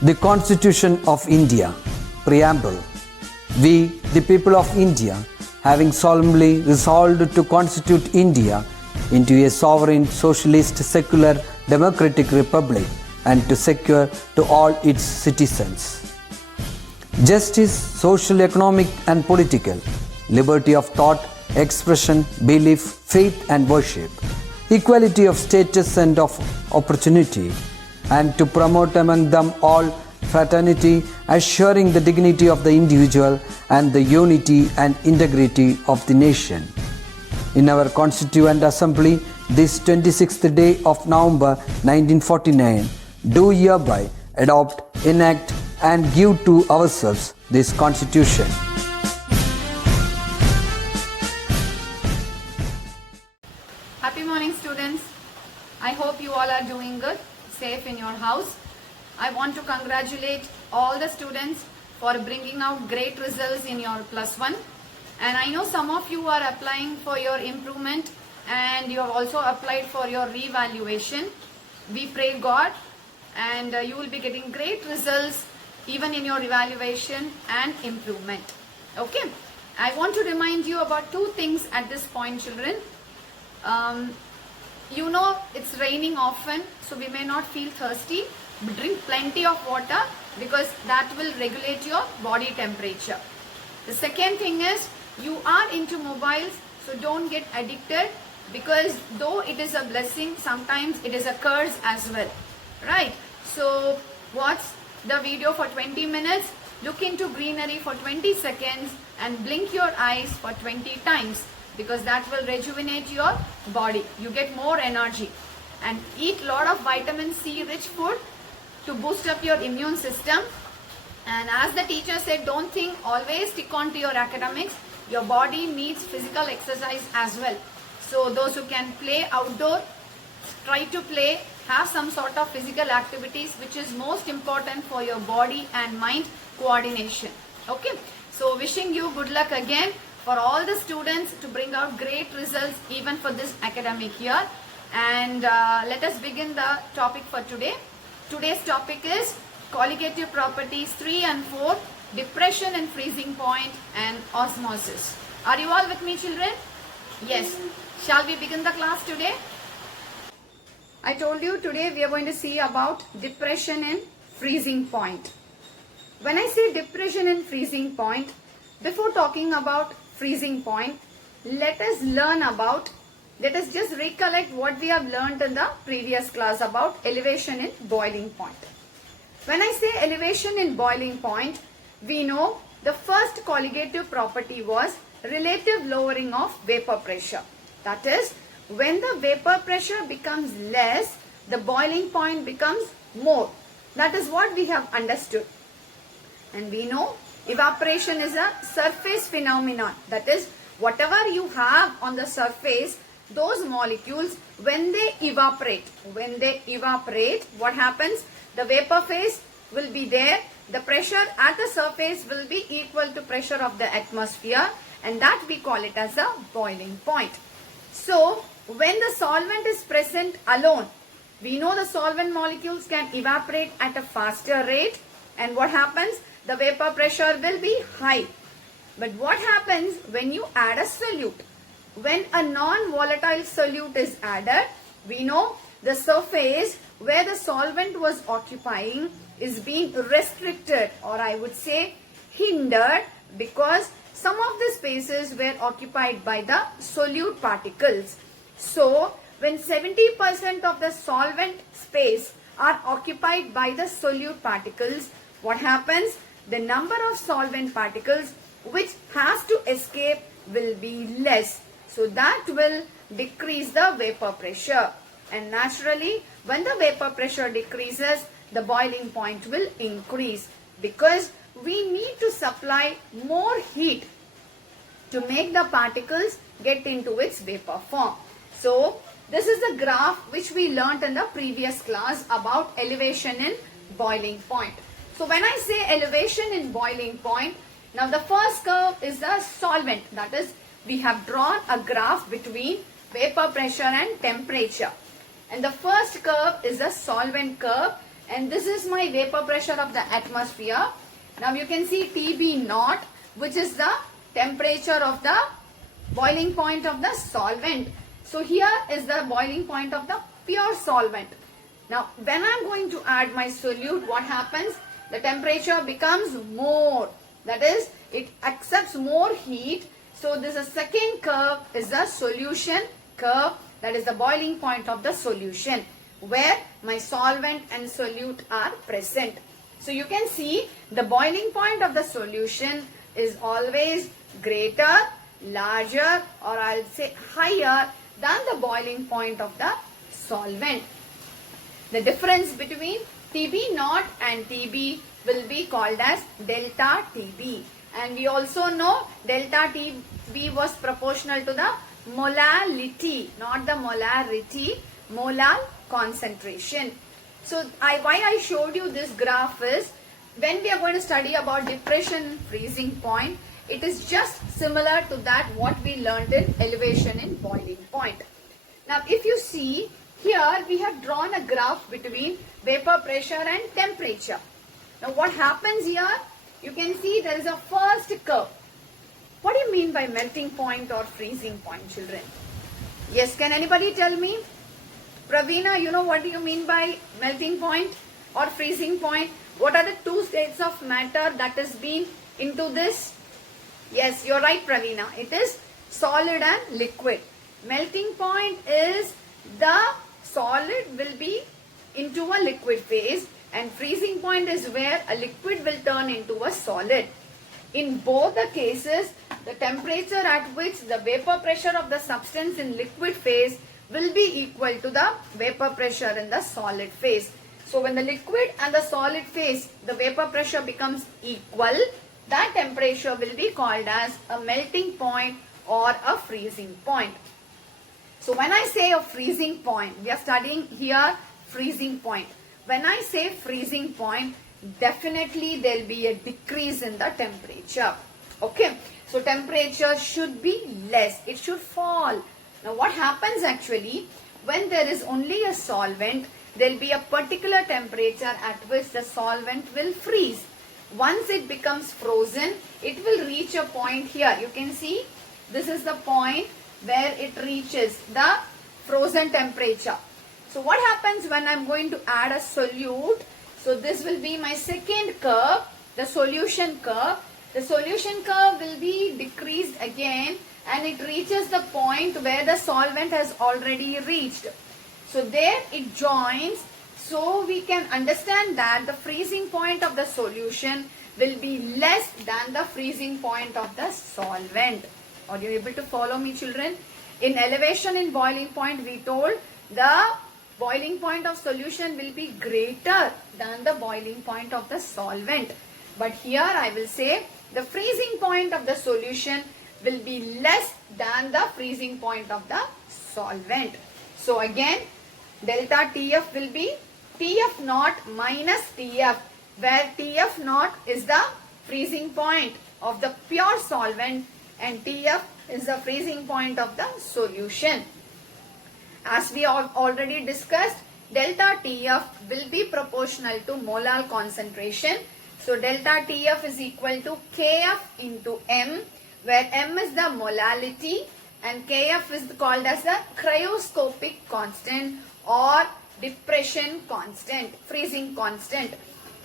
The Constitution of India, Preamble. We, the people of India, having solemnly resolved to constitute India into a sovereign, socialist, secular, democratic republic and to secure to all its citizens justice, social, economic and political, liberty of thought, expression, belief, faith and worship, equality of status and of opportunity, and to promote among them all fraternity, assuring the dignity of the individual and the unity and integrity of the nation. In our Constituent Assembly, this 26th day of November 1949, do hereby adopt, enact and give to ourselves this Constitution. Happy morning, students. I hope you all are doing good, safe in your house. I want to congratulate all the students for bringing out great results in your plus one. And I know some of you are applying for your improvement and you have also applied for your revaluation. We pray God and you will be getting great results even in your evaluation and improvement. Okay. I want to remind you about two things at this point, children. You know it's raining often, so we may not feel thirsty. Drink plenty of water because that will regulate your body temperature. The second thing is you are into mobiles, so don't get addicted because though it is a blessing, sometimes it is a curse as well. Right? So watch the video for 20 minutes, look into greenery for 20 seconds and blink your eyes for 20 times. Because that will rejuvenate your body. You get more energy. And eat lot of vitamin C rich food to boost up your immune system. And as the teacher said, don't think always stick on to your academics. Your body needs physical exercise as well. So those who can play outdoor, try to play, have some sort of physical activities which is most important for your body and mind coordination. Okay. So wishing you good luck again for all the students to bring out great results even for this academic year. And let us begin the topic for today. Today's topic is colligative properties 3 and 4, depression and freezing point and osmosis. Are you all with me, children? Yes. Shall we begin the class today? I told you today we are going to see about depression and freezing point. When I say depression and freezing point, before talking about freezing point, let us just recollect what we have learned in the previous class about elevation and boiling point. When I say elevation and boiling point, we know the first colligative property was relative lowering of vapor pressure. That is, when the vapor pressure becomes less, the boiling point becomes more. That is what we have understood. And we know evaporation is a surface phenomenon. That is, whatever you have on the surface, those molecules, when they evaporate, what happens? The vapor phase will be there. The pressure at the surface will be equal to pressure of the atmosphere, and that we call it as a boiling point. So, when the solvent is present alone, we know the solvent molecules can evaporate at a faster rate, and what happens? The vapor pressure will be high. But what happens when you add a solute? When a non-volatile solute is added, we know the surface where the solvent was occupying is being restricted, or I would say hindered, because some of the spaces were occupied by the solute particles. So, when 70% of the solvent space are occupied by the solute particles, what happens? The number of solvent particles which has to escape will be less. So that will decrease the vapor pressure. And naturally, when the vapor pressure decreases, the boiling point will increase because we need to supply more heat to make the particles get into its vapor form. So this is the graph which we learnt in the previous class about elevation and boiling point. So when I say elevation and boiling point, now the first curve is the solvent. That is, we have drawn a graph between vapor pressure and temperature. And the first curve is a solvent curve. and this is my vapor pressure of the atmosphere. Now you can see TB naught, which is the temperature of the boiling point of the solvent. So here is the boiling point of the pure solvent. Now when I am going to add my solute, what happens? The temperature becomes more. That is, it accepts more heat. So this is second curve is the solution curve. That is the boiling point of the solution where my solvent and solute are present. So you can see the boiling point of the solution is always greater, larger, or I'll say higher than the boiling point of the solvent. The difference between TB naught and TB will be called as delta TB. And we also know delta TB was proportional to the molality, not the molarity, molal concentration. So why I showed you this graph is, when we are going to study about depression freezing point, it is just similar to that what we learned in elevation in boiling point. Now if you see here, we have drawn a graph between vapor pressure and temperature. Now what happens here? You can see there is a first curve. What do you mean by melting point or freezing point, children? Yes, can anybody tell me? Praveena, you know what do you mean by melting point or freezing point? What are the two states of matter that has been into this? Yes, you're right, Praveena. It is solid and liquid. Melting point is the solid will be into a liquid phase, and freezing point is where a liquid will turn into a solid. In both the cases, the temperature at which the vapor pressure of the substance in liquid phase will be equal to the vapor pressure in the solid phase. So when the liquid and the solid phase, the vapor pressure becomes equal, that temperature will be called as a melting point or a freezing point. So when I say a freezing point, we are studying here freezing point. When I say freezing point, definitely there will be a decrease in the temperature. Okay, so temperature should be less, it should fall. Now what happens actually, when there is only a solvent, there will be a particular temperature at which the solvent will freeze. Once it becomes frozen, it will reach a point here. You can see this is the point where it reaches the frozen temperature. So what happens when I'm going to add a solute? So this will be my second curve, the solution curve. The solution curve will be decreased again, and it reaches the point where the solvent has already reached. So there it joins. So we can understand that the freezing point of the solution will be less than the freezing point of the solvent. Are you able to follow me, children? In elevation in boiling point, we told the boiling point of solution will be greater than the boiling point of the solvent. But here I will say the freezing point of the solution will be less than the freezing point of the solvent. So again, delta TF will be TF naught minus TF, where TF naught is the freezing point of the pure solvent and TF is the freezing point of the solution. As we already discussed, delta TF will be proportional to molar concentration. So delta TF is equal to KF into M, where M is the molality and KF is called as the cryoscopic constant or depression constant, freezing constant.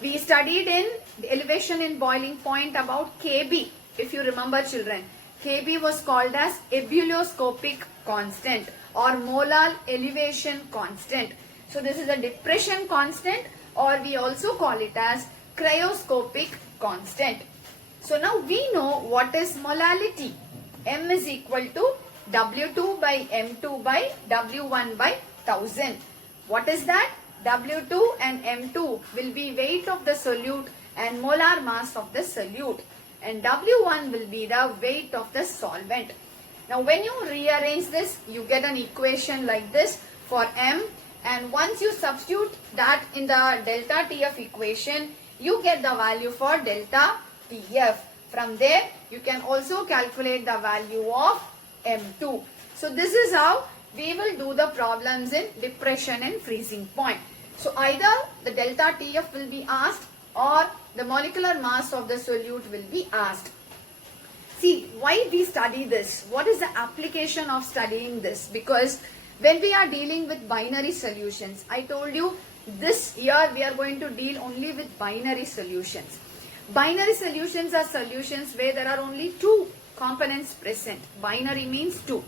We studied in the elevation in boiling point about KB. If you remember, children, KB was called as ebullioscopic constant or molar elevation constant. So this is a depression constant, or we also call it as cryoscopic constant. So now we know what is molality. M is equal to W2 by M2 by W1 by 1000. What is that? W2 and M2 will be weight of the solute and molar mass of the solute, and W1 will be the weight of the solvent. Now when you rearrange this, you get an equation like this for M, and once you substitute that in the delta TF equation, you get the value for delta TF. From there, you can also calculate the value of M2. So this is how we will do the problems in depression and freezing point. So either the delta TF will be asked or the molecular mass of the solute will be asked. See, why we study this? What is the application of studying this? Because when we are dealing with binary solutions, I told you this year we are going to deal only with binary solutions. Binary solutions are solutions where there are only two components present. Binary means two.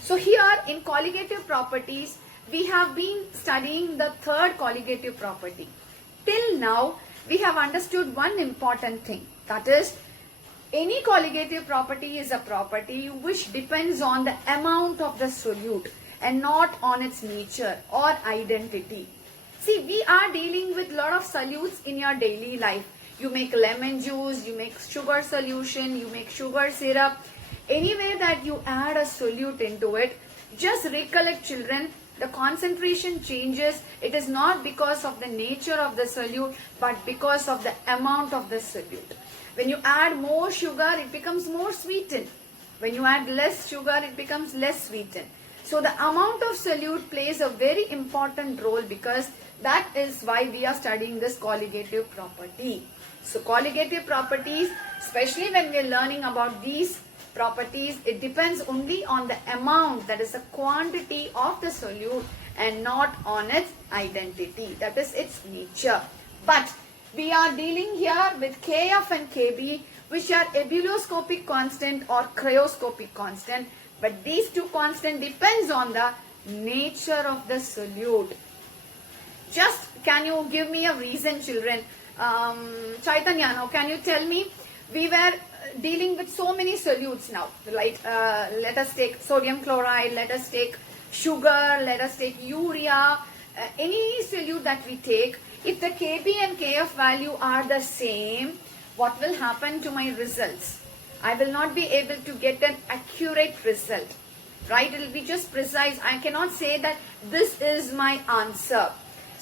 So here in colligative properties, we have been studying the third colligative property. Till now, we have understood one important thing. That is, any colligative property is a property which depends on the amount of the solute and not on its nature or identity. See, we are dealing with a lot of solutes in your daily life. You make lemon juice, you make sugar solution, you make sugar syrup. Anywhere that you add a solute into it, just recollect children, the concentration changes. It is not because of the nature of the solute, but because of the amount of the solute. When you add more sugar, it becomes more sweetened. When you add less sugar, it becomes less sweetened. So the amount of solute plays a very important role, because that is why we are studying this colligative property. So colligative properties, especially when we are learning about these properties, it depends only on the amount, that is the quantity of the solute, and not on its identity, that is its nature. But we are dealing here with Kf and Kb, which are ebullioscopic constant or cryoscopic constant. But these two constant depends on the nature of the solute. Just can you give me a reason, children? Chaitanya, now can you tell me? We were dealing with so many solutes now, right? Let us take sodium chloride, let us take sugar, let us take urea, any solute that we take. If the Kb and Kf value are the same, what will happen to my results? I will not be able to get an accurate result, right? It will be just precise. I cannot say that this is my answer.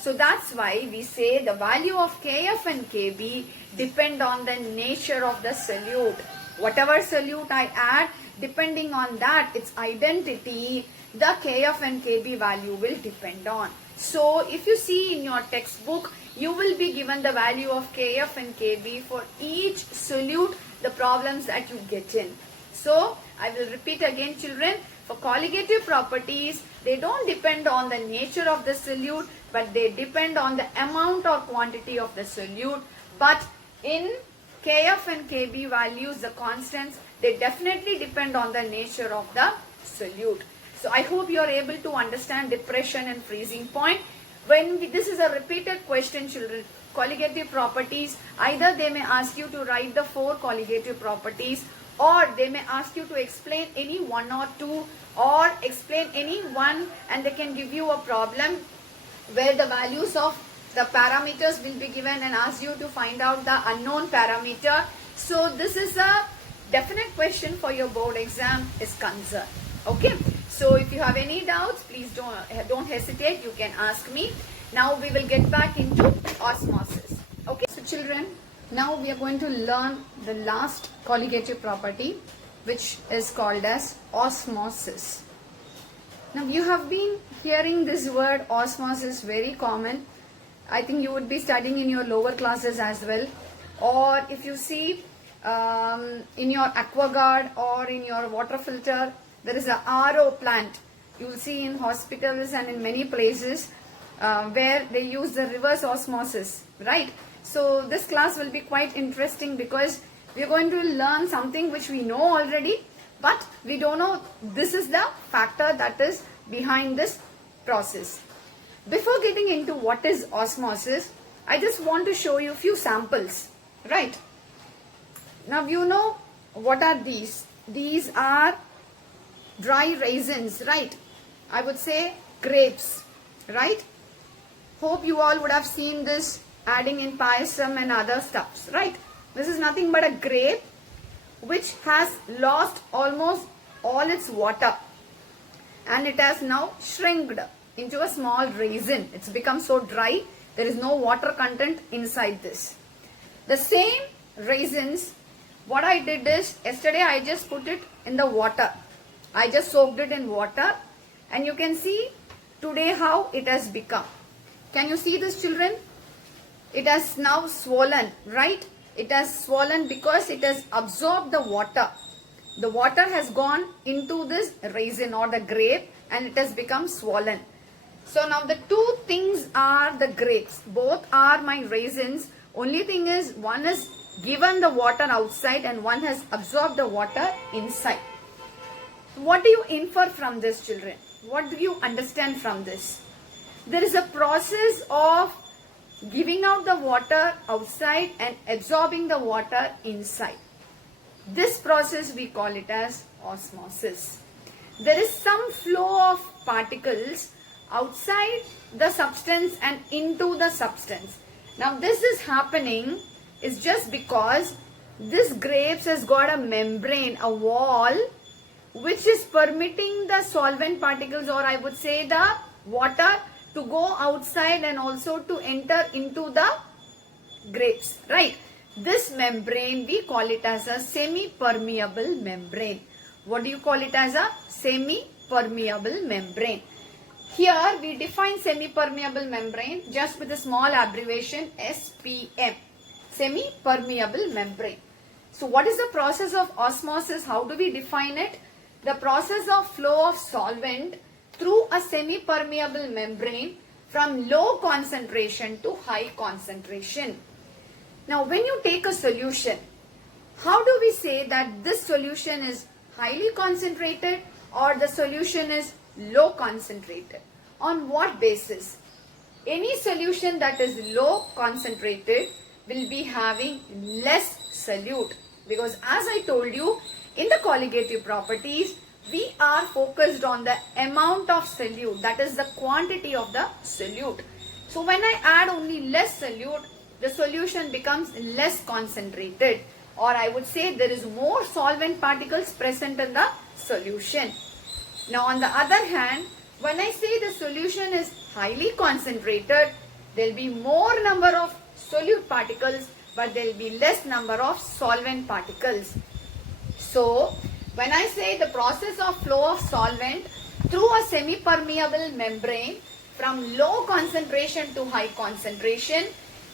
So that's why we say the value of Kf and Kb depend on the nature of the solute. Whatever solute I add, depending on that, its identity, the Kf and Kb value will depend on. So if you see in your textbook, you will be given the value of Kf and Kb for each solute, the problems that you get in. So I will repeat again, children, for colligative properties, they don't depend on the nature of the solute, but they depend on the amount or quantity of the solute. But in Kf and Kb values, the constants, they definitely depend on the nature of the solute. So I hope you are able to understand depression and freezing point. This is a repeated question, children. Colligative properties, either they may ask you to write the 4 colligative properties, or they may ask you to explain any 1 or 2, or explain any one, and they can give you a problem where the values of the parameters will be given and ask you to find out the unknown parameter. So this is a definite question for your board exam is concerned. Okay, so if you have any doubts, please don't hesitate, you can ask me. Now we will get back into osmosis. Okay, so children, now we are going to learn the last colligative property, which is called as osmosis. Now you have been hearing this word osmosis, very common. I think you would be studying in your lower classes as well. Or if you see in your AquaGuard or in your water filter, there is a RO plant. You will see in hospitals and in many places where they use the reverse osmosis, right? So this class will be quite interesting, because we are going to learn something which we know already, but we don't know this is the factor that is behind this process. Before getting into what is osmosis, I just want to show you a few samples, right? Now you know what are these? These are dry raisins, right? I would say grapes, right? Hope you all would have seen this adding in payasam and other stuffs, right? This is nothing but a grape which has lost almost all its water, and it has now shrinked into a small raisin. It's become so dry, there is no water content inside this. The same raisins, what I did is, yesterday I just put it in the water. I just soaked it in water, and you can see today how it has become. Can you see this, children? It has now swollen, right? It has swollen because it has absorbed the water. The water has gone into this raisin or the grape and it has become swollen. So now the two things are the grapes. Both are my raisins. Only thing is one is given the water outside and one has absorbed the water inside. What do you infer from this, children? What do you understand from this? There is a process of giving out the water outside and absorbing the water inside. This process we call it as osmosis. There is some flow of particles outside the substance and into the substance. Now this is happening is just because this grapes has got a membrane, a wall, which is permitting the solvent particles, or I would say the water, to go outside and also to enter into the grapes, right? This membrane, we call it as a semi-permeable membrane. What do you call it as? A semi-permeable membrane. Here we define semi-permeable membrane just with a small abbreviation SPM, semi-permeable membrane. So what is the process of osmosis? How do we define it? The process of flow of solvent through a semi-permeable membrane from low concentration to high concentration. Now when you take a solution, how do we say that this solution is highly concentrated or the solution is low concentrated? On what basis? Any solution that is low concentrated will be having less solute, because as I told you, in the colligative properties, we are focused on the amount of solute, that is the quantity of the solute. So when I add only less solute, the solution becomes less concentrated, or I would say there is more solvent particles present in the solution. Now on the other hand, when I say the solution is highly concentrated, there will be more number of solute particles, but there will be less number of solvent particles. So when I say the process of flow of solvent through a semi-permeable membrane from low concentration to high concentration,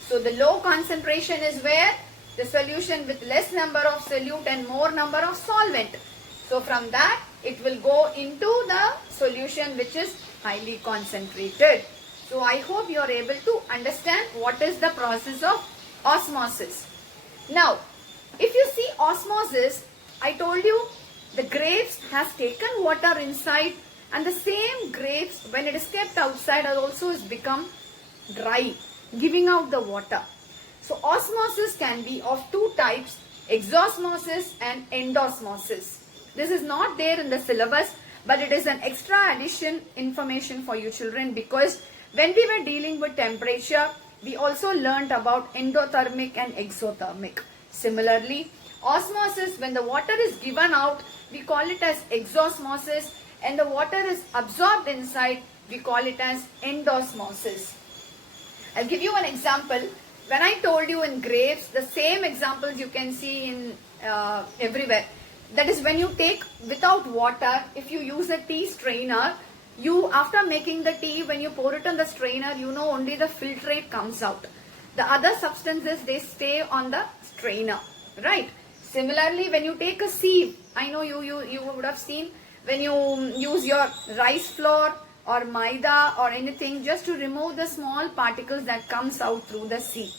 so the low concentration is where the solution with less number of solute and more number of solvent. So from that it will go into the solution which is highly concentrated. So I hope you are able to understand what is the process of osmosis. Now if you see osmosis, I told you the grapes has taken water inside, and the same grapes when it is kept outside also is become dry, giving out the water. So osmosis can be of two types, exosmosis and endosmosis. This is not there in the syllabus, but it is an extra addition information for you children, because when we were dealing with temperature, we also learnt about endothermic and exothermic. Similarly, osmosis, when the water is given out, we call it as exosmosis, and the water is absorbed inside, we call it as endosmosis. I'll give you an example. When I told you in grapes, the same examples you can see in everywhere. That is, when you take without water, if you use a tea strainer, you, after making the tea, when you pour it on the strainer, you know only the filtrate comes out. The other substances, they stay on the strainer, right? Similarly, when you take a sieve, I know you would have seen when you use your rice flour or maida or anything just to remove the small particles that comes out through the sieve.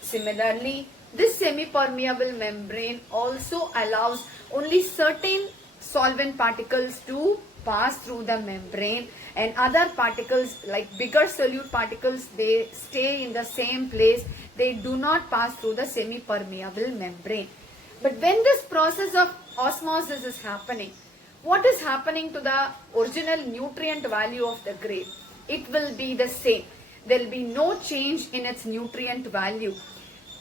Similarly, this semi-permeable membrane also allows only certain solvent particles to pass through the membrane, and other particles like bigger solute particles, they stay in the same place. They do not pass through the semi-permeable membrane. But when this process of osmosis is happening, what is happening to the original nutrient value of the grape? It will be the same. There will be no change in its nutrient value.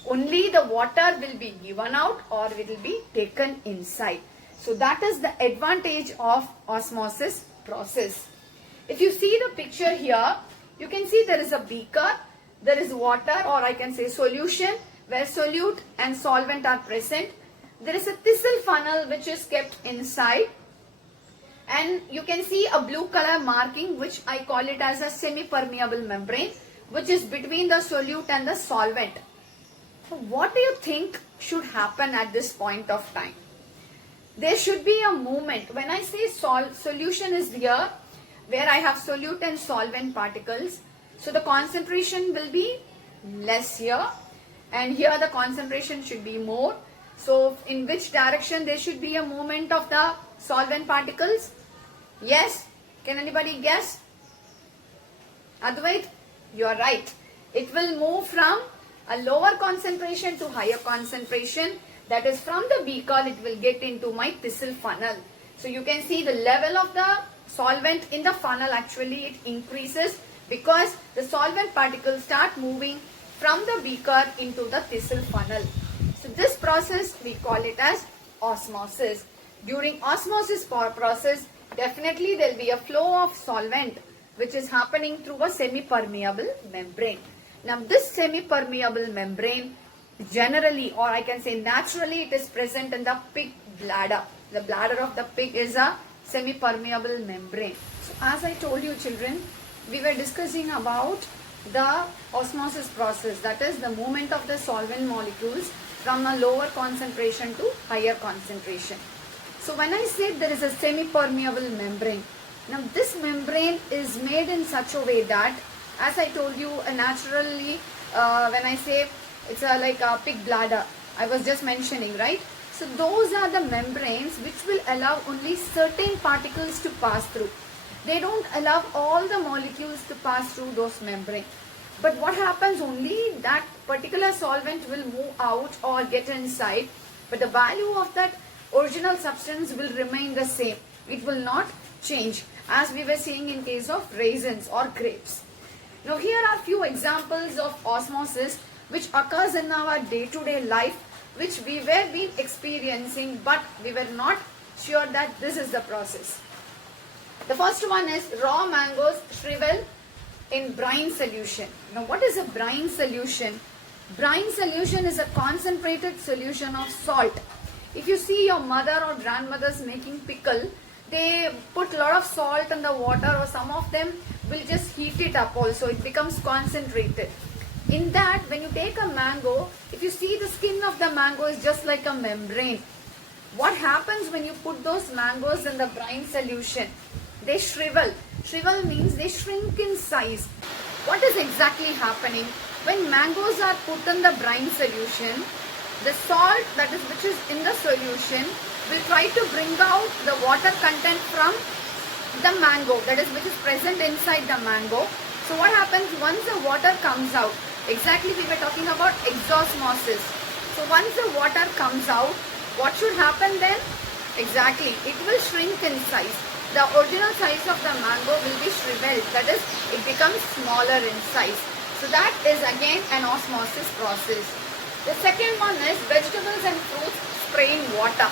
Only the water will be given out or it will be taken inside. So that is the advantage of osmosis process. If you see the picture here, you can see there is a beaker, there is water, or I can say solution, where solute and solvent are present. There is a thistle funnel which is kept inside, and you can see a blue color marking which I call it as a semi-permeable membrane. which is between the solute and the solvent. So what do you think should happen at this point of time? There should be a movement. When I say solution is here, where I have solute and solvent particles, so the concentration will be less here, and here the concentration should be more. So in which direction there should be a movement of the solvent particles? Yes? Can anybody guess? Advait, you are right. It will move from a lower concentration to higher concentration. That is, from the beaker it will get into my thistle funnel. So you can see the level of the solvent in the funnel, actually it increases because the solvent particles start moving from the beaker into the thistle funnel. So this process we call it as osmosis. During osmosis process, definitely there will be a flow of solvent which is happening through a semi-permeable membrane. Now this semi-permeable membrane generally, or I can say naturally, it is present in the pig bladder. The bladder of the pig is a semi-permeable membrane. So as I told you children, we were discussing about the osmosis process, that is the movement of the solvent molecules from a lower concentration to higher concentration. So when I said there is a semi-permeable membrane, now this membrane is made in such a way that, as I told you, naturally when I say it's like a pig bladder, I was just mentioning, right? So those are the membranes which will allow only certain particles to pass through. They don't allow all the molecules to pass through those membranes. But what happens, only that particular solvent will move out or get inside, but the value of that original substance will remain the same. It will not change, as we were seeing in case of raisins or grapes. Now here are few examples of osmosis which occurs in our day-to-day life, which we were been experiencing, but we were not sure that this is the process. The first one is raw mangoes shrivel in brine solution. Now what is a brine solution? Brine solution is a concentrated solution of salt. If you see your mother or grandmothers making pickle, they put a lot of salt in the water, or some of them will just heat it up also. It becomes concentrated. In that, when you take a mango, if you see the skin of the mango is just like a membrane. What happens when you put those mangoes in the brine solution? They shrivel. Shrivel means they shrink in size. What is exactly happening? When mangoes are put in the brine solution, the salt which is in the solution will try to bring out the water content from the mango, that is, which is present inside the mango. So what happens once the water comes out? Exactly, we were talking about exosmosis. So once the water comes out, what should happen then? Exactly, it will shrink in size. The original size of the mango will be shriveled, that is, it becomes smaller in size. So that is again an osmosis process. The second one is vegetables and fruits spraying water.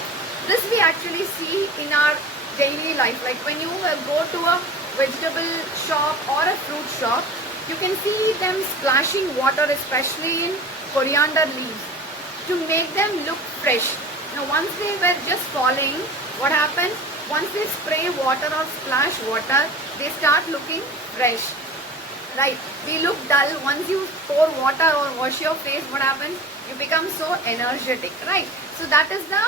This we actually see in our daily life. Like when you go to a vegetable shop or a fruit shop, you can see them splashing water, especially in coriander leaves, to make them look fresh. Now once they were just falling, what happens? Once they spray water or splash water, they start looking fresh. Right? We look dull. Once you pour water or wash your face, what happens? You become so energetic, right? So that is the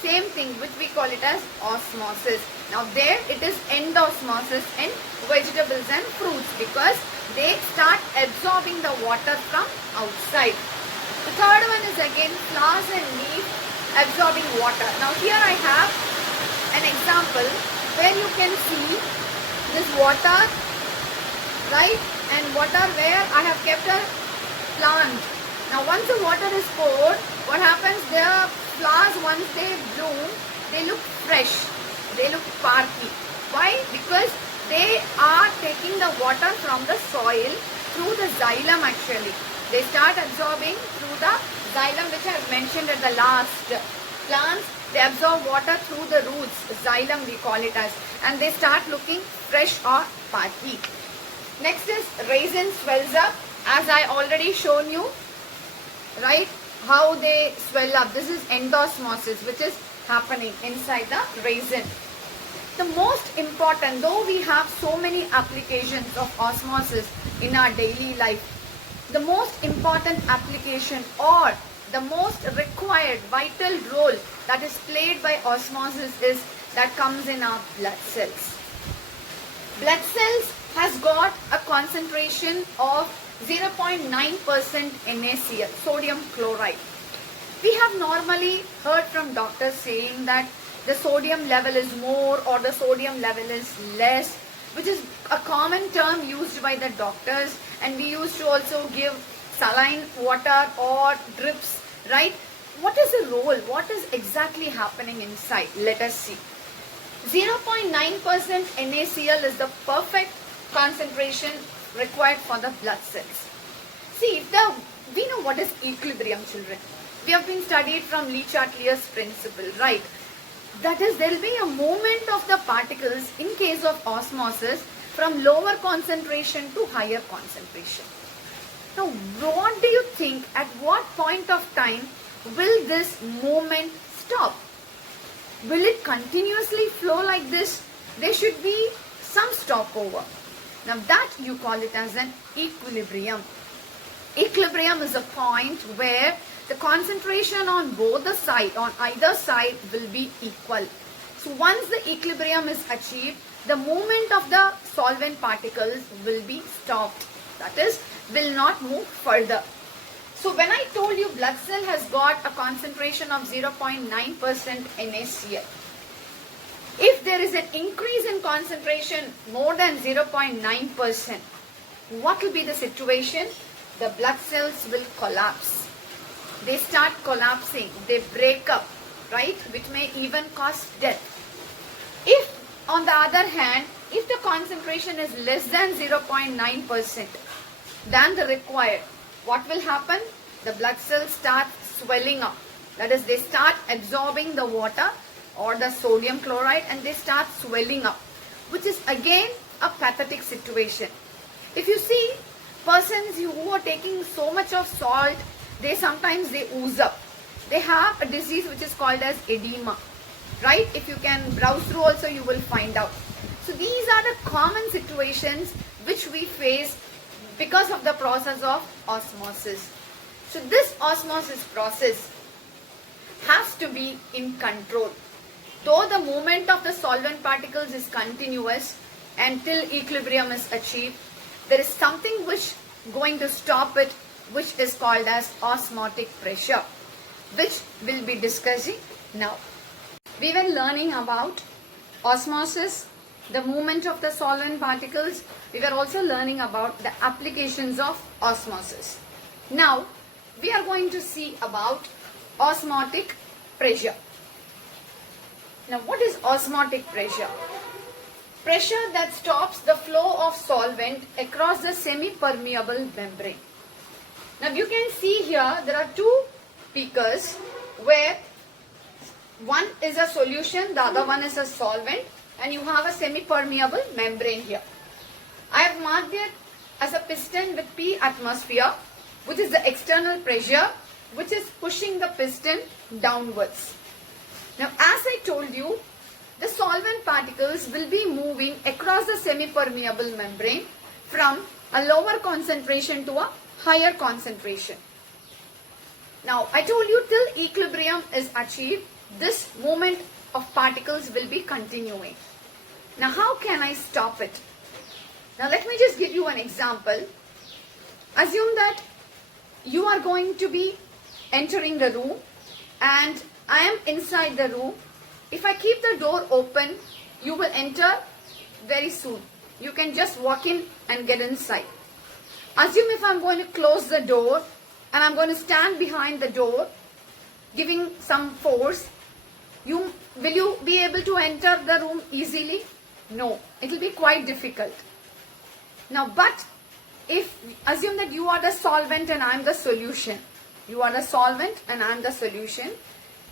same thing which we call it as osmosis. Now there it is endosmosis in vegetables and fruits, because they start absorbing the water from outside. The third one is again flowers and leaves absorbing water. Now here I have an example where you can see this water, right, and water where I have kept a plant. Now once the water is poured, what happens? The flowers, once they bloom, they look fresh, they look sparkly. Why? Because they are taking the water from the soil through the xylem actually. They start absorbing through the xylem, which I mentioned at the last. Plants, they absorb water through the roots, xylem we call it as, and they start looking fresh or sparkly. Next is raisin swells up, as I already shown you, right, how they swell up. This is endosmosis which is happening inside the raisin. The most important, though we have so many applications of osmosis, in our daily life. The most important application or the most required vital role that is played by osmosis is that comes in our blood cells. Blood cells has got a concentration of 0.9% NaCl, sodium chloride. We have normally heard from doctors saying that the sodium level is more or the sodium level is less, which is a common term used by the doctors, and we used to also give saline water or drips, right? What is the role? What is exactly happening inside? Let us see. 0.9% NaCl is the perfect concentration required for the blood cells. See, we know what is equilibrium, children. We have been studied from Le-Chatelier's principle, right? That is, there will be a movement of the particles in case of osmosis from lower concentration to higher concentration. Now, what do you think, at what point of time will this movement stop? Will it continuously flow like this? There should be some stopover. Now that you call it as an equilibrium. Equilibrium is a point where the concentration on both the side, on either side, will be equal. So once the equilibrium is achieved, the movement of the solvent particles will be stopped. That is, will not move further. So when I told you blood cell has got a concentration of 0.9% NaCl, if there is an increase in concentration more than 0.9%, what will be the situation? The blood cells will collapse. They start collapsing, they break up, right? Which may even cause death. If, on the other hand, if the concentration is less than 0.9% than the required, what will happen? The blood cells start swelling up. That is, they start absorbing the water or the sodium chloride and they start swelling up, which is again a pathetic situation. If you see persons who are taking so much of salt, sometimes they ooze up. They have a disease which is called as edema, right? If you can browse through also, you will find out. So these are the common situations which we face because of the process of osmosis. So this osmosis process has to be in control. Though the movement of the solvent particles is continuous until equilibrium is achieved, there is something which going to stop it, which is called as osmotic pressure, which we'll be discussing now. We were learning about osmosis, the movement of the solvent particles. We were also learning about the applications of osmosis. Now, we are going to see about osmotic pressure. Now, what is osmotic pressure? Pressure that stops the flow of solvent across the semi-permeable membrane. Now, you can see here there are two beakers where one is a solution, the other one is a solvent, and you have a semi-permeable membrane here. I have marked it as a piston with P atmosphere, which is the external pressure which is pushing the piston downwards. Now, as I told you, the solvent particles will be moving across the semi-permeable membrane from a lower concentration to a higher concentration. Now, I told you till equilibrium is achieved, this movement of particles will be continuing. Now, how can I stop it? Now, let me just give you an example. Assume that you are going to be entering the room and I am inside the room. If I keep the door open, you will enter very soon. You can just walk in and get inside. Assume if I'm going to close the door and I'm going to stand behind the door, giving some force, will you be able to enter the room easily? No, it will be quite difficult. Now, but if assume that you are the solvent and I am the solution. You are the solvent and I am the solution.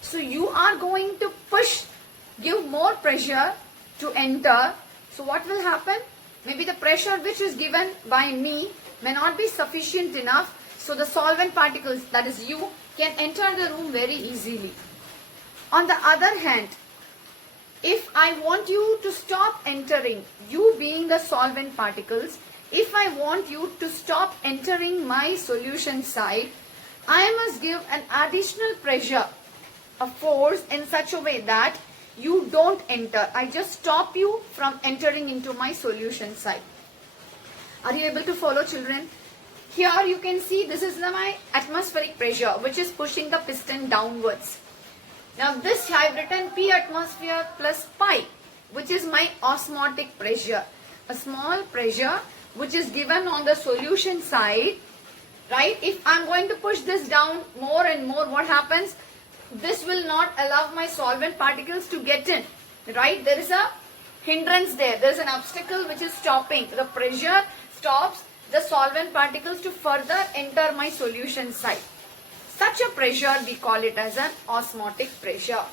So you are going to push, give more pressure to enter. So what will happen? Maybe the pressure which is given by me may not be sufficient enough. So the solvent particles, that is you, can enter the room very easily. On the other hand, if I want you to stop entering, you being the solvent particles, if I want you to stop entering my solution side, I must give an additional pressure, a force in such a way that you don't enter. I just stop you from entering into my solution side. Are you able to follow, children? Here you can see this is my atmospheric pressure which is pushing the piston downwards. Now this I have written P atmosphere plus pi, which is my osmotic pressure. A small pressure which is given on the solution side, right? If I am going to push this down more and more, what happens? This will not allow my solvent particles to get in, right? There is a hindrance there. There is an obstacle which is stopping. The pressure stops the solvent particles to further enter my solution side. Such a pressure we call it as an osmotic pressure.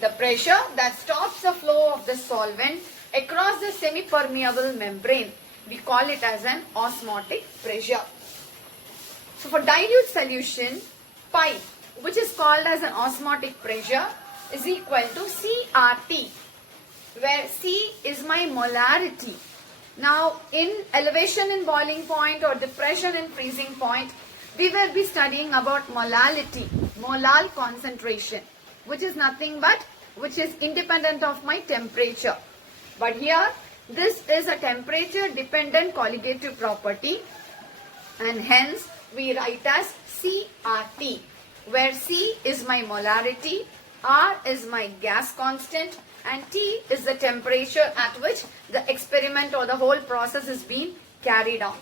The pressure that stops the flow of the solvent across the semi-permeable membrane, we call it as an osmotic pressure. So for dilute solution, pi, which is called as an osmotic pressure, is equal to CRT, where C is my molarity. Now in elevation in boiling point or depression in freezing point, we will be studying about molality, molal concentration, which is nothing but which is independent of my temperature. But here this is a temperature dependent colligative property, and hence we write as CRT, where C is my molarity, R is my gas constant, and T is the temperature at which the experiment or the whole process is being carried on.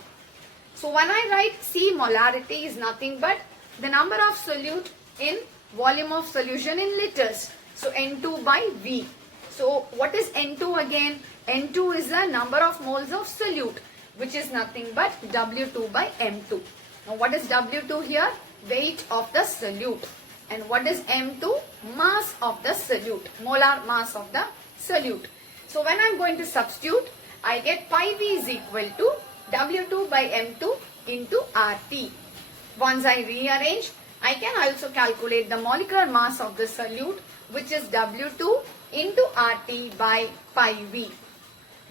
So when I write C, molarity is nothing but the number of solute in volume of solution in liters. So N2 by V. So what is N2 again? N2 is the number of moles of solute, which is nothing but W2 by M2. Now what is W2 here? Weight of the solute. And what is M2? Mass of the solute, molar mass of the solute. So when I am going to substitute, I get pi V is equal to W2 by M2 into RT. Once I rearrange, I can also calculate the molecular mass of the solute, which is W2 into RT by pi V.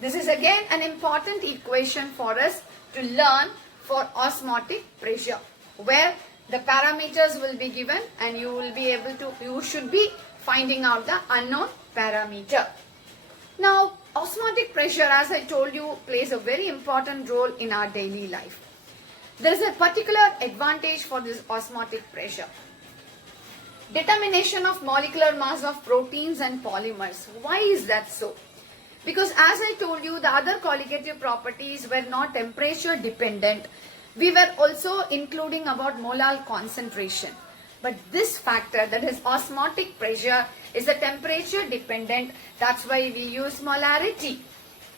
This is again an important equation for us to learn for osmotic pressure, where the parameters will be given and you should be finding out the unknown parameter. Now, osmotic pressure, as I told you, plays a very important role in our daily life. There is a particular advantage for this osmotic pressure. Determination of molecular mass of proteins and polymers. Why is that so? Because as I told you, the other colligative properties were not temperature dependent. We were also including about molar concentration. But this factor, that is osmotic pressure, is a temperature dependent. That's why we use molarity.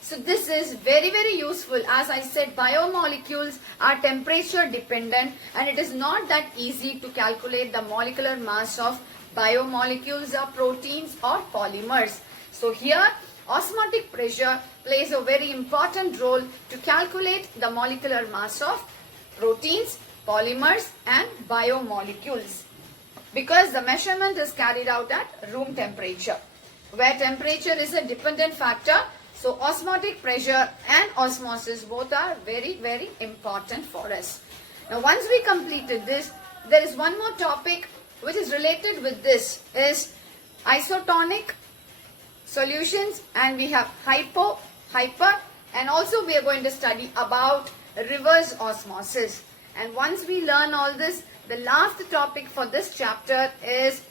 So this is very, very useful. As I said, biomolecules are temperature dependent, and it is not that easy to calculate the molecular mass of biomolecules or proteins or polymers. So here, osmotic pressure plays a very important role to calculate the molecular mass of proteins, polymers and biomolecules, because the measurement is carried out at room temperature, where temperature is a dependent factor. So osmotic pressure and osmosis both are very, very important for us. Now once we completed this, there is one more topic which is related with this, is isotonic solutions, and we have hypo, hyper, and also we are going to study about reverse osmosis. And once we learn all this, the last topic for this chapter is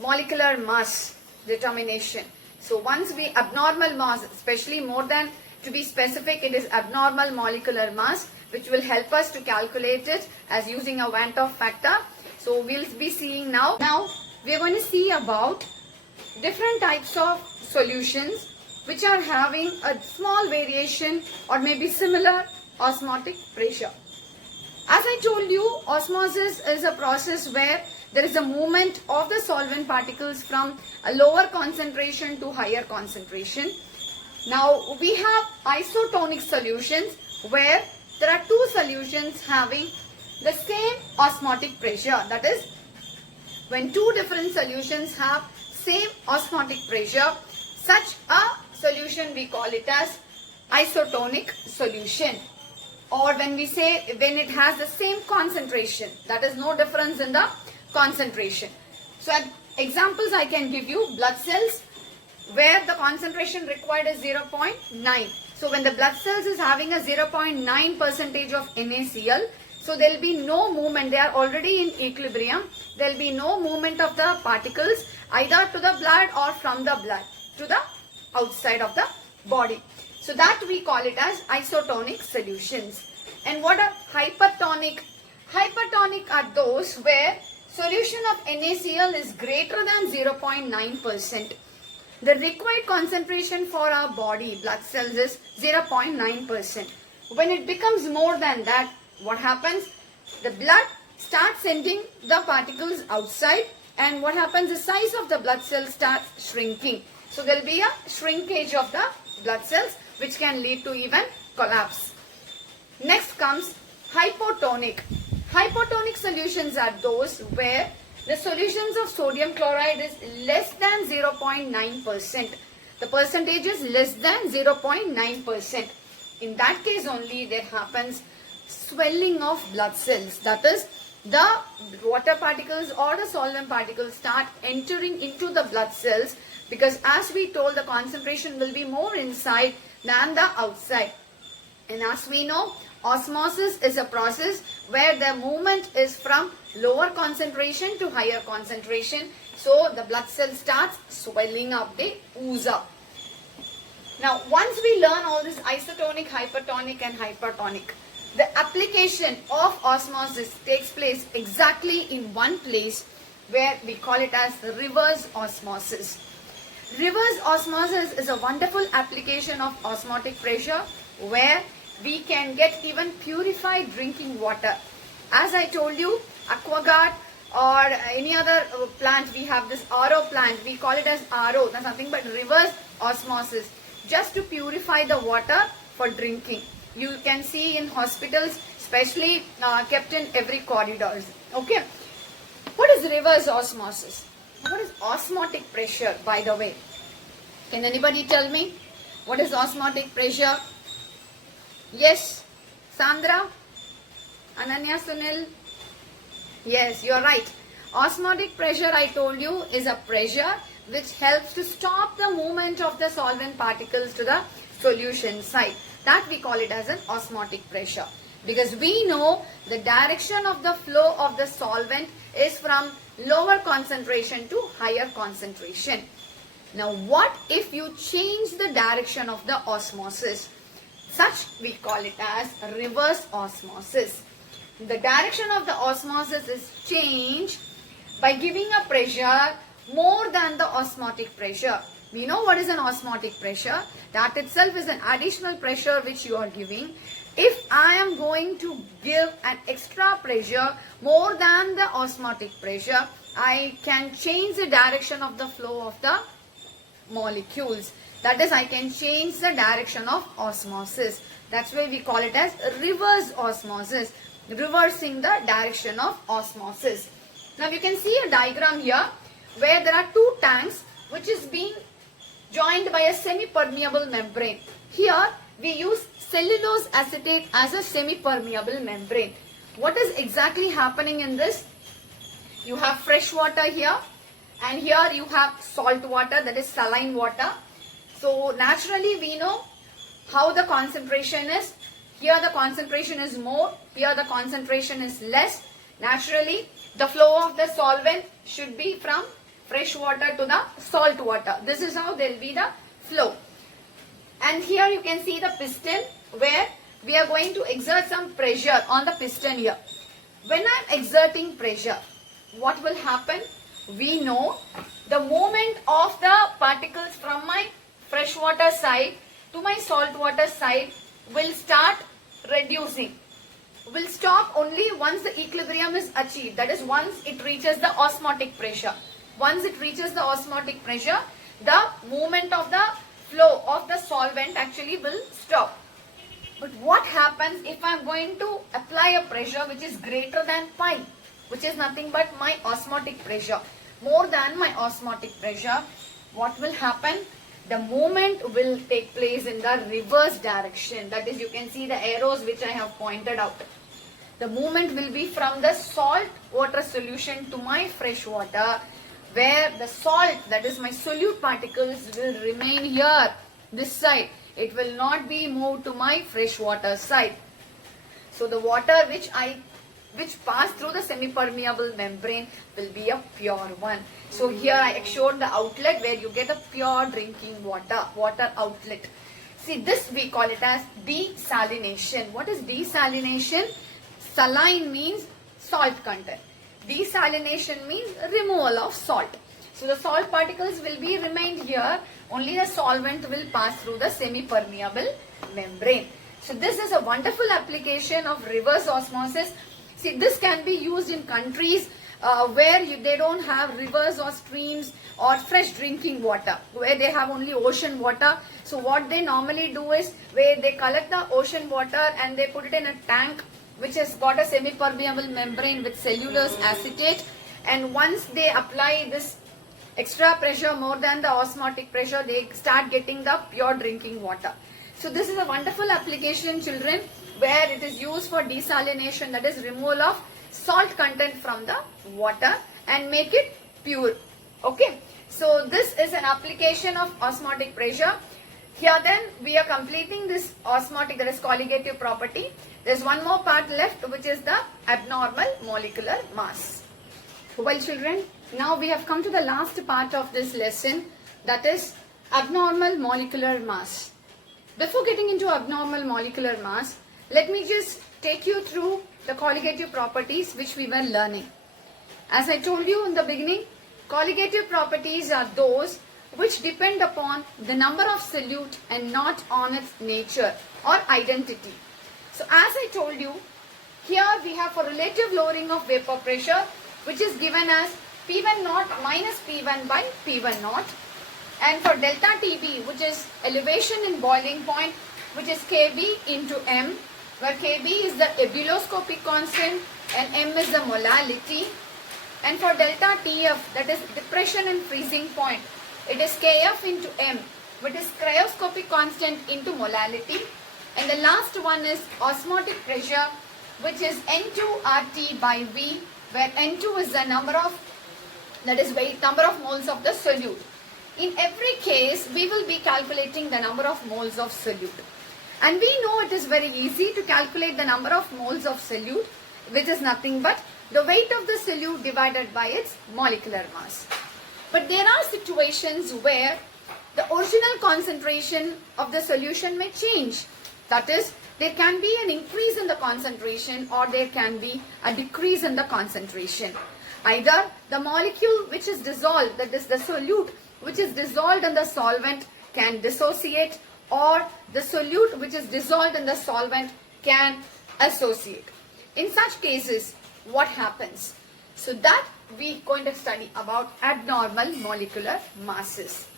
molecular mass determination. So once we abnormal mass, especially more than to be specific, it is abnormal molecular mass, which will help us to calculate it as using a Van't Hoff factor. So we'll be seeing now. Now we are going to see about different types of solutions which are having a small variation or maybe similar osmotic pressure. As I told you, osmosis is a process where there is a movement of the solvent particles from a lower concentration to higher concentration. Now we have isotonic solutions where there are two solutions having the same osmotic pressure. That is, when two different solutions have same osmotic pressure, such a solution we call it as isotonic solution. or when we say when it has the same concentration, that is no difference in the concentration. So examples I can give you: blood cells where the concentration required is 0.9. So when the blood cells is having a 0.9 percentage of NaCl, so there will be no movement. They are already in equilibrium. There will be no movement of the particles either to the blood or from the blood to the outside of the body. So that we call it as isotonic solutions. And what are hypertonic? Hypertonic are those where solution of NaCl is greater than 0.9%. The required concentration for our body blood cells is 0.9%. When it becomes more than that, what happens? The blood starts sending the particles outside, and what happens? The size of the blood cells starts shrinking. So there will be a shrinkage of the blood cells, which can lead to even collapse. Next comes hypotonic. Hypotonic solutions are those where the solutions of sodium chloride is less than 0.9%. The percentage is less than 0.9%. In that case only there happens swelling of blood cells. That is, the water particles or the solvent particles start entering into the blood cells, because as we told, the concentration will be more inside than the outside. And as we know, osmosis is a process where the movement is from lower concentration to higher concentration. So the blood cell starts swelling up, they ooze up. Now once we learn all this isotonic, hypertonic and hypertonic, the application of osmosis takes place exactly in one place, where we call it as reverse osmosis. Reverse osmosis is a wonderful application of osmotic pressure where we can get even purified drinking water. As I told you, AquaGuard or any other plant, we have this RO plant, we call it as RO, that's nothing but reverse osmosis, just to purify the water for drinking. You can see in hospitals, especially kept in every corridors. Okay. What is reverse osmosis? What is osmotic pressure, by the way? Can anybody tell me what is osmotic pressure? Yes, Sandra, Ananya, Sunil. Yes, you are right. Osmotic pressure, I told you, is a pressure which helps to stop the movement of the solvent particles to the solution side. That we call it as an osmotic pressure, because we know the direction of the flow of the solvent is from lower concentration to higher concentration. Now what if you change the direction of the osmosis? Such we call it as reverse osmosis. The direction of the osmosis is changed by giving a pressure more than the osmotic pressure. We know what is an osmotic pressure. That itself is an additional pressure which you are giving. If I am going to give an extra pressure more than the osmotic pressure, I can change the direction of the flow of the molecules. That is, I can change the direction of osmosis. That's why we call it as reverse osmosis, reversing the direction of osmosis. Now you can see a diagram here where there are two tanks which is being joined by a semi-permeable membrane. Here we use cellulose acetate as a semi-permeable membrane. What is exactly happening in this? You have fresh water here, and here you have salt water, that is saline water. So naturally we know how the concentration is. Here the concentration is more, here the concentration is less. Naturally the flow of the solvent should be from fresh water to the salt water. This is how there will be the flow. And here you can see the piston where we are going to exert some pressure on the piston here. When I am exerting pressure, what will happen? We know the movement of the particles from my freshwater side to my saltwater side will start reducing. Will stop only once the equilibrium is achieved. That is, once it reaches the osmotic pressure. Once it reaches the osmotic pressure, the movement of the flow of the solvent actually will stop. But what happens if I am going to apply a pressure which is greater than pi, which is nothing but my osmotic pressure, more than my osmotic pressure? What will happen? the movement will take place in the reverse direction. That is, you can see the arrows which I have pointed out. The movement will be from the salt water solution to my fresh water, where the salt, that is my solute particles, will remain here, this side. It will not be moved to my fresh water side. So the water which pass through the semi-permeable membrane will be a pure one. So here I showed the outlet where you get a pure drinking water outlet. See, this we call it as desalination. What is desalination? Saline means salt content. Desalination means removal of salt. So the salt particles will be remained here. Only the solvent will pass through the semi-permeable membrane. So this is a wonderful application of reverse osmosis. See, this can be used in countries where they don't have rivers or streams or fresh drinking water, where they have only ocean water. So what they normally do is, where they collect the ocean water and they put it in a tank which has got a semi-permeable membrane with cellulose acetate, and once they apply this extra pressure more than the osmotic pressure, they start getting the pure drinking water. So this is a wonderful application, children, where it is used for desalination, that is removal of salt content from the water and make it pure. Okay, so this is an application of osmotic pressure. Here then we are completing this osmotic, that is colligative property. There's one more part left, which is the abnormal molecular mass. Well, children, now we have come to the last part of this lesson, that is abnormal molecular mass. Before getting into abnormal molecular mass, let me just take you through the colligative properties which we were learning. As I told you in the beginning, colligative properties are those which depend upon the number of solute and not on its nature or identity. So as I told you, here we have for relative lowering of vapor pressure, which is given as P1 naught minus P1 by P1 naught. And for delta TB, which is elevation in boiling point, which is Kb into m, where Kb is the ebullioscopic constant and m is the molality. And for delta Tf, that is depression in freezing point, it is Kf into m, which is cryoscopic constant into molality. And the last one is osmotic pressure, which is N2 RT by V, where N2 is the number of moles of the solute. In every case, we will be calculating the number of moles of solute. And we know it is very easy to calculate the number of moles of solute, which is nothing but the weight of the solute divided by its molecular mass. But there are situations where the original concentration of the solution may change. That is, there can be an increase in the concentration or there can be a decrease in the concentration. Either the molecule which is dissolved, that is the solute which is dissolved in the solvent, can dissociate, or the solute which is dissolved in the solvent can associate. In such cases, what happens? So that we are going to study about abnormal molecular masses.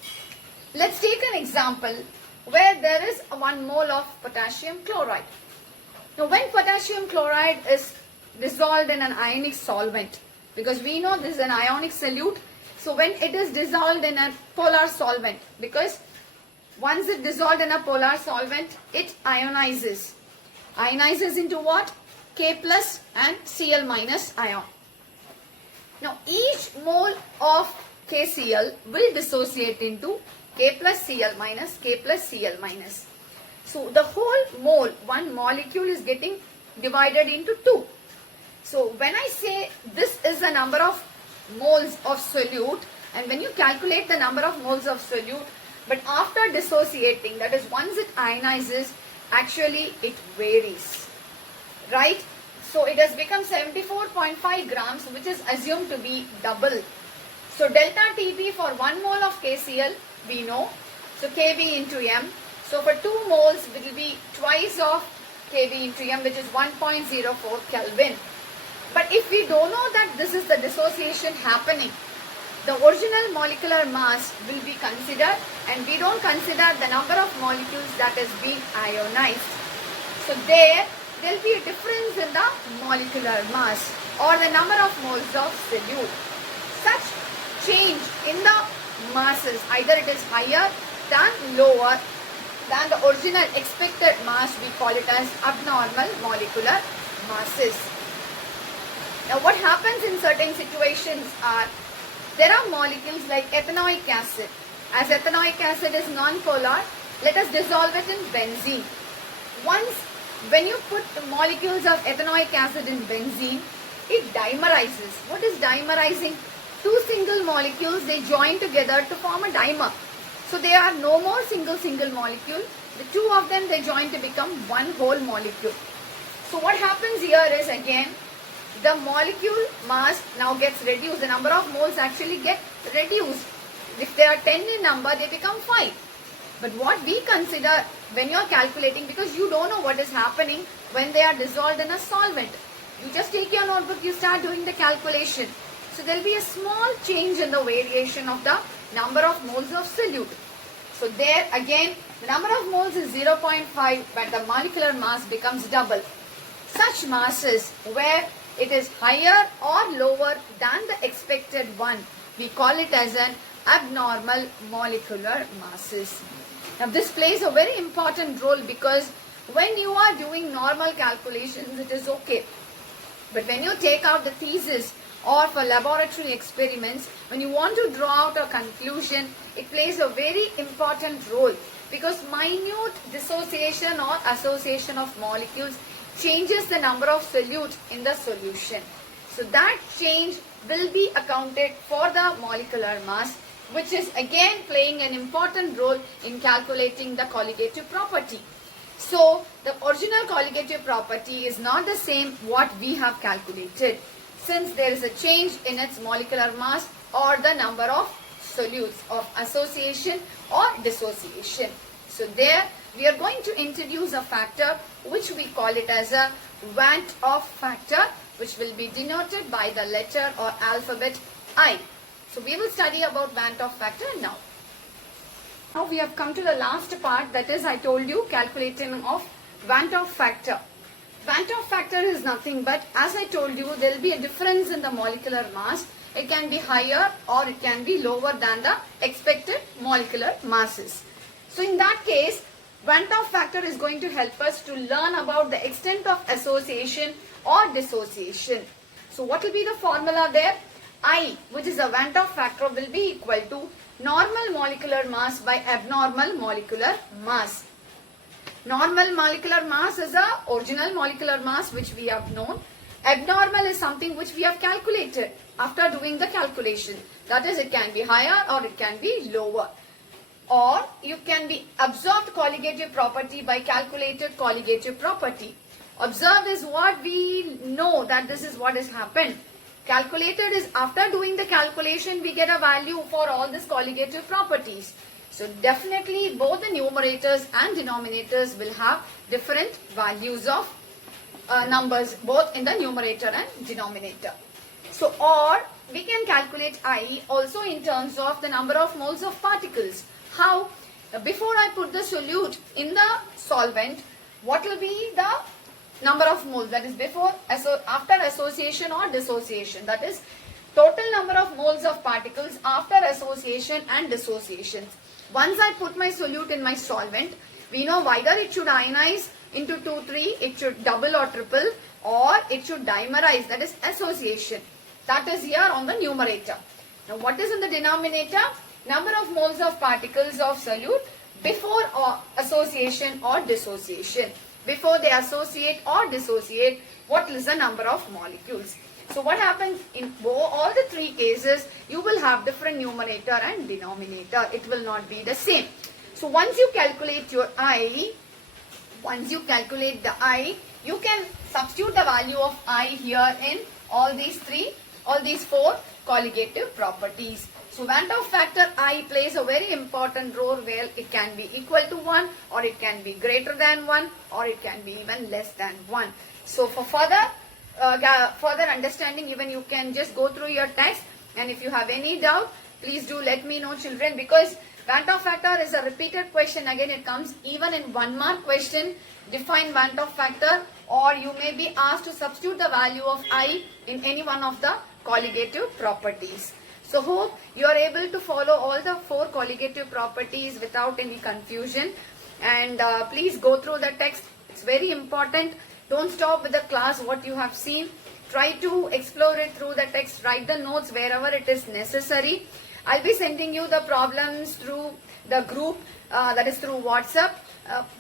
Let's take an example where there is 1 mole of potassium chloride. Now when potassium chloride is dissolved in an ionic solvent, because we know this is an ionic solute, so when it is dissolved in a polar solvent, because once it dissolved in a polar solvent, it ionizes. Ionizes into what? K plus and Cl minus ion. Now each mole of KCl will dissociate into K plus Cl minus, K plus Cl minus. So the whole mole, one molecule is getting divided into 2. So when I say this is the number of moles of solute, and when you calculate the number of moles of solute, but after dissociating, that is once it ionizes, actually it varies, right? So it has become 74.5 grams, which is assumed to be double. So delta TB for 1 mole of KCl, we know, so Kb into m. So for 2 moles, it will be twice of Kb into m, which is 1.04 Kelvin. But if we don't know that this is the dissociation happening, the original molecular mass will be considered, and we don't consider the number of molecules that is being ionized. So there will be a difference in the molecular mass or the number of moles of solute. Such change in the masses, either it is higher than lower than the original expected mass, we call it as abnormal molecular masses. Now what happens in certain situations are, there are molecules like ethanoic acid. As ethanoic acid is non-polar, let us dissolve it in benzene. When you put molecules of ethanoic acid in benzene, it dimerizes. What is dimerizing? Two single molecules, they join together to form a dimer. So they are no more single molecule. The two of them, they join to become one whole molecule. So what happens here is, again, the molecule mass now gets reduced. The number of moles actually get reduced. If they are 10 in number, they become 5. But what we consider when you are calculating, because you don't know what is happening when they are dissolved in a solvent. You just take your notebook, you start doing the calculation. So there will be a small change in the variation of the number of moles of solute. So there again, the number of moles is 0.5, but the molecular mass becomes double. Such masses where it is higher or lower than the expected one, we call it as an abnormal molecular masses. Now this plays a very important role, because when you are doing normal calculations, it is okay. But when you take out the thesis or for laboratory experiments, when you want to draw out a conclusion, it plays a very important role, because minute dissociation or association of molecules changes the number of solute in the solution. So that change will be accounted for the molecular mass, which is again playing an important role in calculating the colligative property. So the original colligative property is not the same what we have calculated, since there is a change in its molecular mass or the number of solutes of association or dissociation. So there we are going to introduce a factor which we call it as a Van't Hoff factor, which will be denoted by the letter or alphabet I. So we will study about Van't Hoff factor now. Now we have come to the last part, that is, I told you, calculating of Van't Hoff factor. Van't Hoff factor is nothing but, as I told you, there will be a difference in the molecular mass. It can be higher or it can be lower than the expected molecular masses. So in that case, Van't Hoff factor is going to help us to learn about the extent of association or dissociation. So what will be the formula there? I, which is a Van't Hoff factor, will be equal to normal molecular mass by abnormal molecular mass. Normal molecular mass is a original molecular mass which we have known. Abnormal is something which we have calculated after doing the calculation. That is, it can be higher or it can be lower. Or you can be observed colligative property by calculated colligative property. Observed is what we know that this is what has happened. Calculated is after doing the calculation we get a value for all these colligative properties. So definitely both the numerators and denominators will have different values of numbers both in the numerator and denominator. So or we can calculate I also in terms of the number of moles of particles. How? Before I put the solute in the solvent, what will be the number of moles, that is before, after association or dissociation, that is total number of moles of particles after association and dissociations. Once I put my solute in my solvent, we know either it should ionize into 2, 3, it should double or triple, or it should dimerize, that is association. That is here on the numerator. Now what is in the denominator? Number of moles of particles of solute before or association or dissociation. Before they associate or dissociate, what is the number of molecules? So what happens in all the three cases, you will have different numerator and denominator. It will not be the same. So once you calculate your I, once you calculate the I, you can substitute the value of I here in all these four colligative properties. So Van't Hoff factor I plays a very important role where it can be equal to 1 or it can be greater than 1 or it can be even less than 1. So for further understanding, even you can just go through your text, and if you have any doubt, please do let me know, children, because Van't Hoff factor is a repeated question. Again, it comes even in 1 mark question. Define Van't Hoff factor, or you may be asked to substitute the value of I in any one of the colligative properties. So hope you are able to follow all the 4 colligative properties without any confusion. And please go through the text. It's very important. Don't stop with the class what you have seen. Try to explore it through the text. Write the notes wherever it is necessary. I'll be sending you the problems through the group, that is through WhatsApp.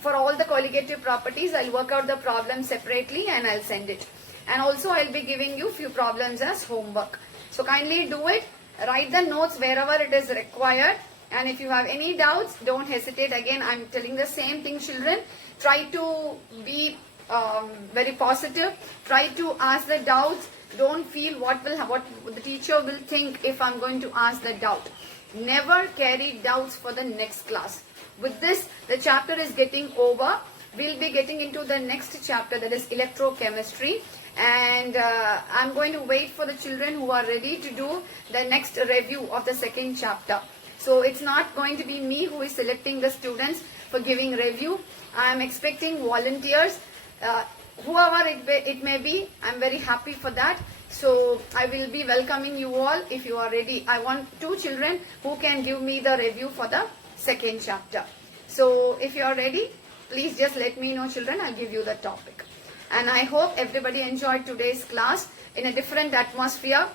For all the colligative properties, I'll work out the problem separately and I'll send it. And also I'll be giving you few problems as homework. So kindly do it. Write the notes wherever it is required. And if you have any doubts, don't hesitate. Again, I'm telling the same thing, children. Try to be very positive. Try to ask the doubts. Don't feel what the teacher will think if I'm going to ask the doubt. Never carry doubts for the next class. With this, the chapter is getting over. We'll be getting into the next chapter, that is electrochemistry. And I'm going to wait for the children who are ready to do the next review of the second chapter. So it's not going to be me who is selecting the students for giving review. I am expecting volunteers. Whoever it may be, I'm very happy for that. So I will be welcoming you all if you are ready. I want 2 children who can give me the review for the second chapter. So if you are ready, please just let me know, children. I'll give you the topic. And I hope everybody enjoyed today's class in a different atmosphere,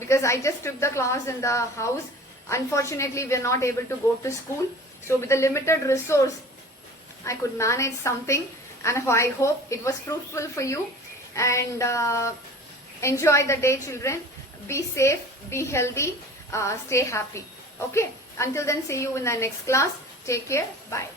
because I just took the class in the house. Unfortunately, we are not able to go to school. So with a limited resource, I could manage something, and I hope it was fruitful for you. And enjoy the day, children. Be safe, be healthy, stay happy. Okay. Until then, see you in the next class. Take care. Bye.